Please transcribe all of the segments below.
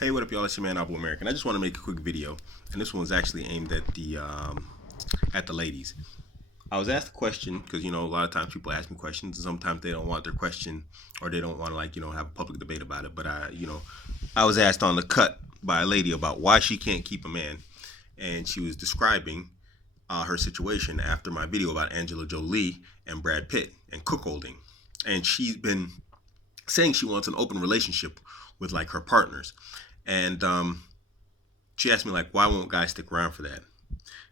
Hey, what up, y'all? It's your man Abuamerican. I just want to make a quick video, and this one was actually aimed at the ladies. I was asked a question because a lot of times people ask me questions, and sometimes they don't want their question or they don't want to have a public debate about it. But I was asked on the cut by a lady about why she can't keep a man, and she was describing her situation after my video about Angela Jolie and Brad Pitt and cuckolding, and she's been saying she wants an open relationship with like her partners. And she asked me like, why won't guys stick around for that?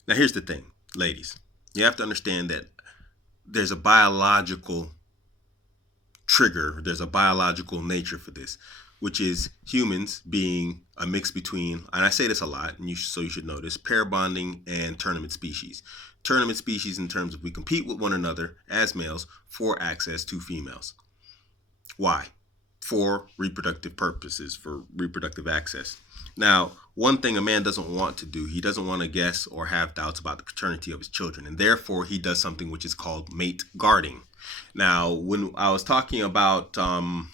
Now here's the thing, ladies. You have to understand that there's a biological trigger, there's a biological nature for this, which is humans being a mix between, and I say this a lot, and so you should know this, pair bonding and tournament species. Tournament species in terms of we compete with one another as males for access to females. Why? For reproductive purposes, for reproductive access. Now, one thing a man doesn't want to do, he doesn't want to guess or have doubts about the paternity of his children, and therefore he does something which is called mate guarding. Now, when I was talking about the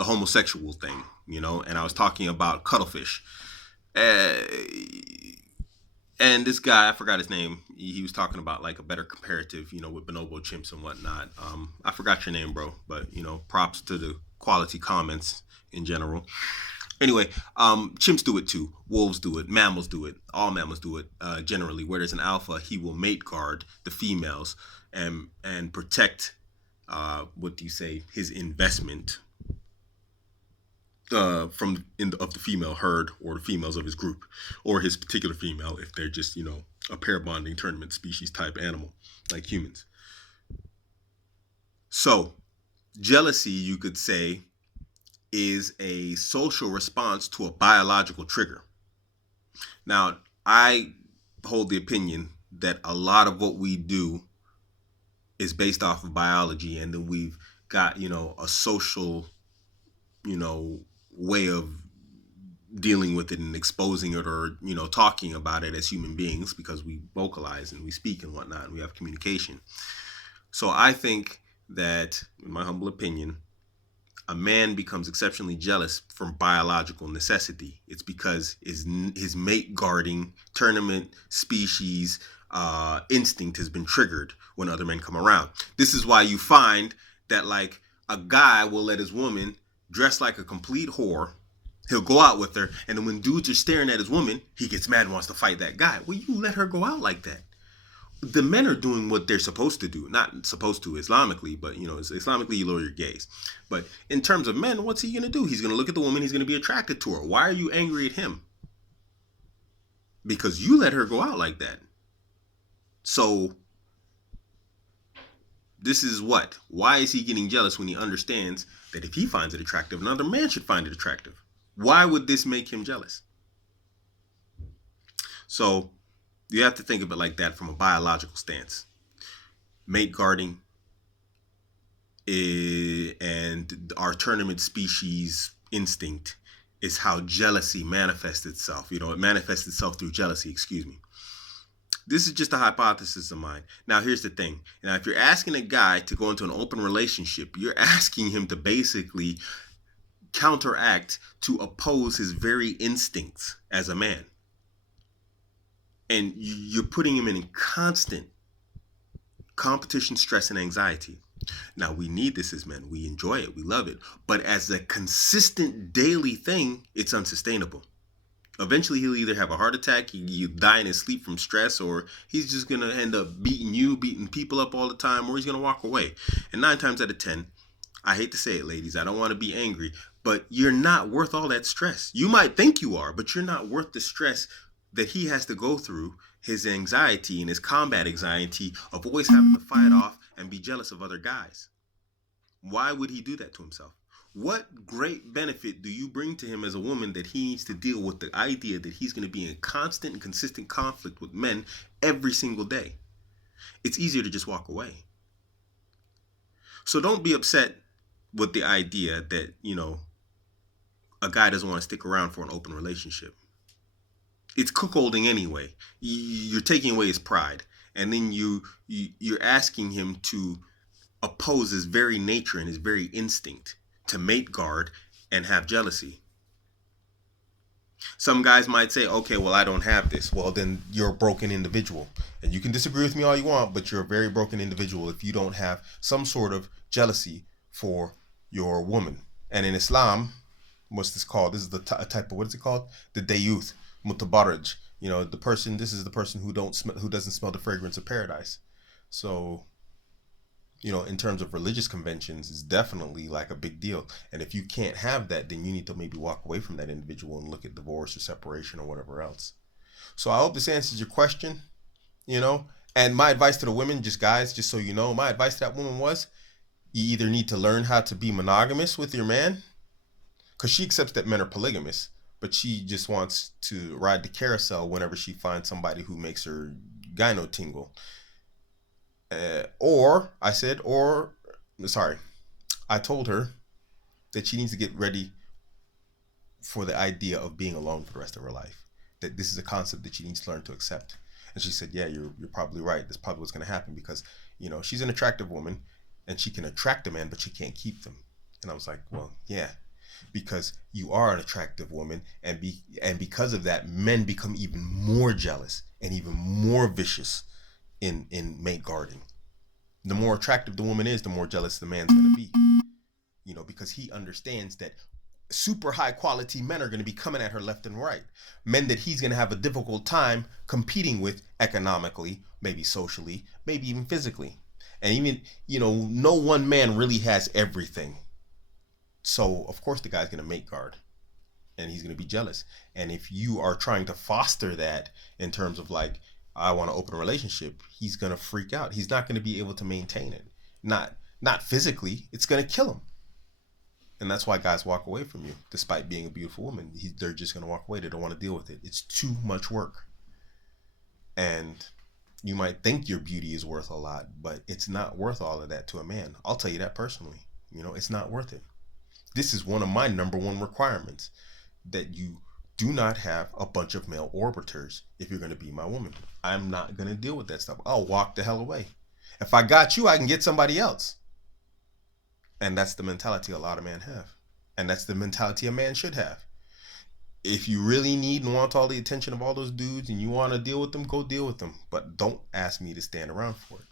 homosexual thing, and I was talking about cuttlefish, uh, and this guy, I forgot his name, he was talking about like a better comparative, with bonobo chimps and whatnot. I forgot your name, bro, but props to the quality comments in general. Anyway, chimps do it too. Wolves do it. Mammals do it. All mammals do it generally. Where there's an alpha, he will mate guard the females and protect, what do you say, his investment of the female herd or the females of his group or his particular female if they're just a pair bonding tournament species type animal like humans. So jealousy, you could say, is a social response to a biological trigger. Now, I hold the opinion that a lot of what we do is based off of biology, and then we've got, a social, way of dealing with it and exposing it or, talking about it as human beings because we vocalize and we speak and whatnot and we have communication. So I think that, in my humble opinion, a man becomes exceptionally jealous from biological necessity. It's because his mate guarding tournament species instinct has been triggered when other men come around. This is why you find that like a guy will let his woman dress like a complete whore. He'll go out with her, and then when dudes are staring at his woman, he gets mad and wants to fight that guy. Well, you let her go out like that. The men are doing what they're supposed to do. Not supposed to Islamically, but Islamically you lower your gaze. But in terms of men, what's he gonna do? He's gonna look at the woman, he's gonna be attracted to her. Why are you angry at him? Because you let her go out like that. So this is what? Why is he getting jealous when he understands that if he finds it attractive, another man should find it attractive? Why would this make him jealous? So you have to think of it like that from a biological stance. Mate guarding and our tournament species instinct is how jealousy manifests itself. It manifests itself through jealousy, excuse me. This is just a hypothesis of mine. Now, here's the thing. Now, if you're asking a guy to go into an open relationship, you're asking him to basically counteract, to oppose his very instincts as a man. And you're putting him in constant competition, stress, and anxiety. Now, we need this as men. We enjoy it. We love it. But as a consistent daily thing, it's unsustainable. Eventually, he'll either have a heart attack, he'll die in his sleep from stress, or he's just going to end up beating people up all the time, or he's going to walk away. And 9 times out of 10, I hate to say it, ladies, I don't want to be angry, but you're not worth all that stress. You might think you are, but you're not worth the stress that he has to go through, his anxiety and his combat anxiety of always having to fight off and be jealous of other guys. Why would he do that to himself? What great benefit do you bring to him as a woman that he needs to deal with the idea that he's going to be in constant and consistent conflict with men every single day? It's easier to just walk away. So don't be upset with the idea that, a guy doesn't want to stick around for an open relationship. It's cuckolding anyway. You're taking away his pride, and then you're asking him to oppose his very nature and his very instinct to mate guard and have jealousy. Some guys might say, okay, well, I don't have this. Well, then you're a broken individual. And you can disagree with me all you want, but you're a very broken individual if you don't have some sort of jealousy for your woman. And in Islam, what's this called? This is the a type of, what is it called? The dayuth, mutabarraj. You know, the person, this is the person who doesn't smell the fragrance of paradise. So, you know, in terms of religious conventions, is definitely like a big deal. And if you can't have that, then you need to maybe walk away from that individual and look at divorce or separation or whatever else. So I hope this answers your question, you know. And my advice to the women, just guys, just so you know, my advice to that woman was you either need to learn how to be monogamous with your man, because she accepts that men are polygamous, but she just wants to ride the carousel whenever she finds somebody who makes her gyno tingle. Sorry, I told her that she needs to get ready for the idea of being alone for the rest of her life. That this is a concept that she needs to learn to accept. And she said, "Yeah, you're probably right. That's probably what's going to happen because, you know, she's an attractive woman, and she can attract a man, but she can't keep them." And I was like, "Well, yeah, because you are an attractive woman, and because of that, men become even more jealous and even more vicious in mate guarding. The more attractive the woman is, the more jealous the man's going to be. You know, because he understands that super high quality men are going to be coming at her left and right. Men that he's going to have a difficult time competing with economically, maybe socially, maybe even physically. And even, you know, no one man really has everything. So, of course, the guy's going to mate guard and he's going to be jealous. And if you are trying to foster that in terms of like, I want to open a relationship, he's going to freak out. He's not going to be able to maintain it. Not physically, it's going to kill him. And that's why guys walk away from you, despite being a beautiful woman. They're just going to walk away. They don't want to deal with it. It's too much work. And you might think your beauty is worth a lot, but it's not worth all of that to a man. I'll tell you that personally. You know, it's not worth it. This is one of my number one requirements, that you do not have a bunch of male orbiters if you're going to be my woman. I'm not going to deal with that stuff. I'll walk the hell away. If I got you, I can get somebody else. And that's the mentality a lot of men have. And that's the mentality a man should have. If you really need and want all the attention of all those dudes and you want to deal with them, go deal with them. But don't ask me to stand around for it.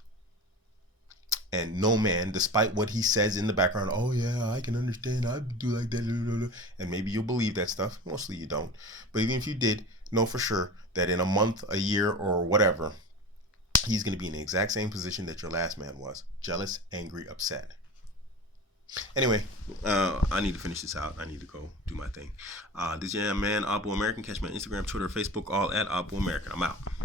And no man, despite what he says in the background, oh yeah, I can understand, I do like that, and maybe you'll believe that stuff. Mostly you don't. But even if you did, know for sure that in a month, a year, or whatever, he's going to be in the exact same position that your last man was. Jealous, angry, upset. Anyway, I need to finish this out. I need to go do my thing. This is your man, Abuamerican. Catch me on Instagram, Twitter, Facebook, all at Abuamerican. I'm out.